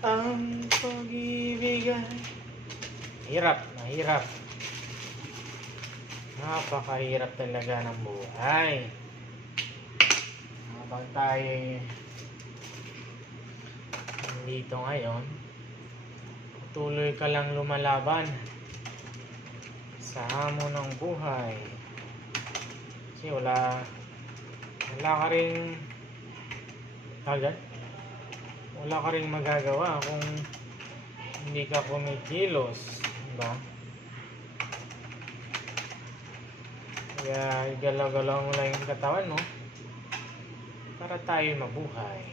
ang pag-ibig ay mahirap. Napakahirap talaga ng buhay. Habang tayo nandito ngayon, tuloy ka lang lumalaban sa hamon ng buhay. Kasi wala ka ring wala ka ring magagawa kung hindi ka kumikilos, diba? Kaya igalaw-galaw mo lang yung katawan mo para tayo mabuhay.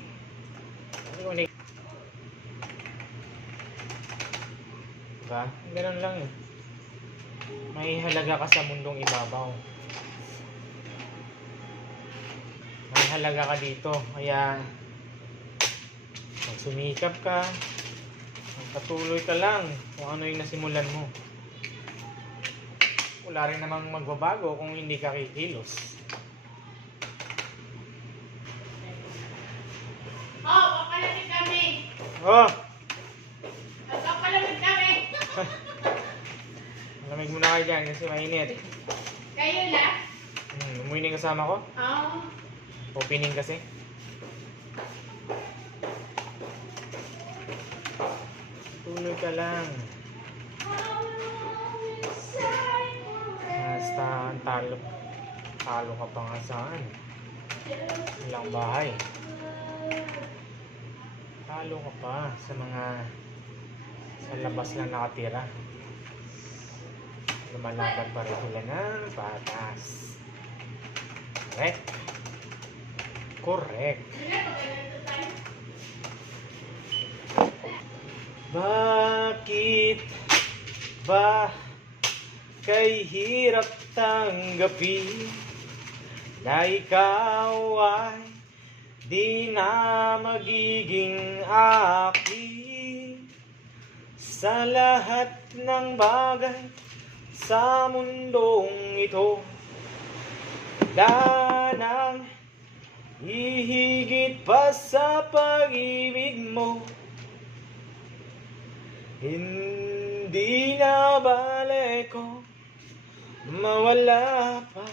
Diba? Ganun lang eh. May halaga ka sa mundong ibabaw. May halaga ka dito. Kaya magsumikap ka, magpatuloy ka lang kung ano yung nasimulan mo. Wala rin namang magbabago kung hindi ka kikilos. Papalamig kami. Oh! Papalamig kami. Malamig muna kayo dyan kasi mainit. Kayo na? Umuwi na kasama ko? Oo. Opening kasi. Tuloy ka lang. Basta talo ka pa nga saan. Ilang bahay. Talo ka pa sa mga sa labas lang nakatira. Lumalaban pa rin sila ng patas. Correct. Bakit ba kay hirap tanggapin na ikaw ay di na magiging akin sa lahat ng bagay sa mundong ito? Lanang hihigit pa sa pag-ibig mo. Hindi na bale ko mawala pa,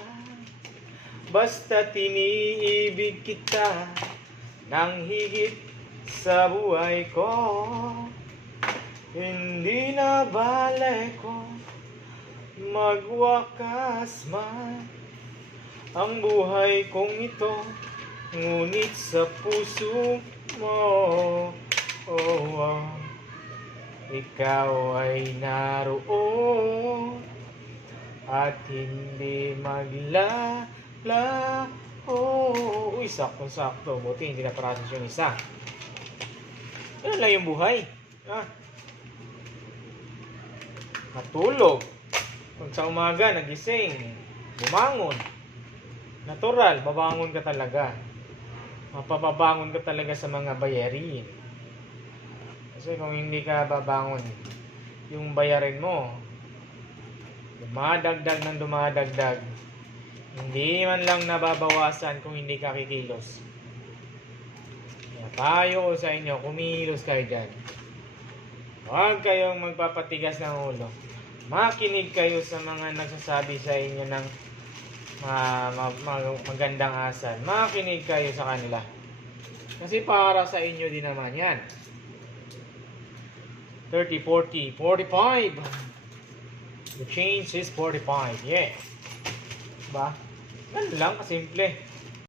basta tiniibig kita nang higit sa buhay ko. Hindi na bale ko magwakas man ang buhay kong ito, ngunit sa puso mo, ikaw ay naroon at hindi maglalaho. Uy, sakto-sakto. Buti hindi na-process yung isa. Ganun lang yung buhay. Matulog. Pag sa umaga, nagising. Bumangon. Natural, babangon ka talaga. Mapapabangon ka talaga sa mga bayarin. Kasi kung hindi ka babangon, yung bayarin mo, dumadagdag ng dumadagdag. Hindi man lang nababawasan kung hindi ka kikilos. Kaya payo ko sa inyo, kumilos kayo dyan. Huwag kayong magpapatigas ng ulo. Makinig kayo sa mga nagsasabi sa inyo ng magandang asal. Makinig kayo sa kanila. Kasi para sa inyo din naman yan. 30, 40, 45. The change is 45. Yeah. Diba? Ganun lang, kasimple.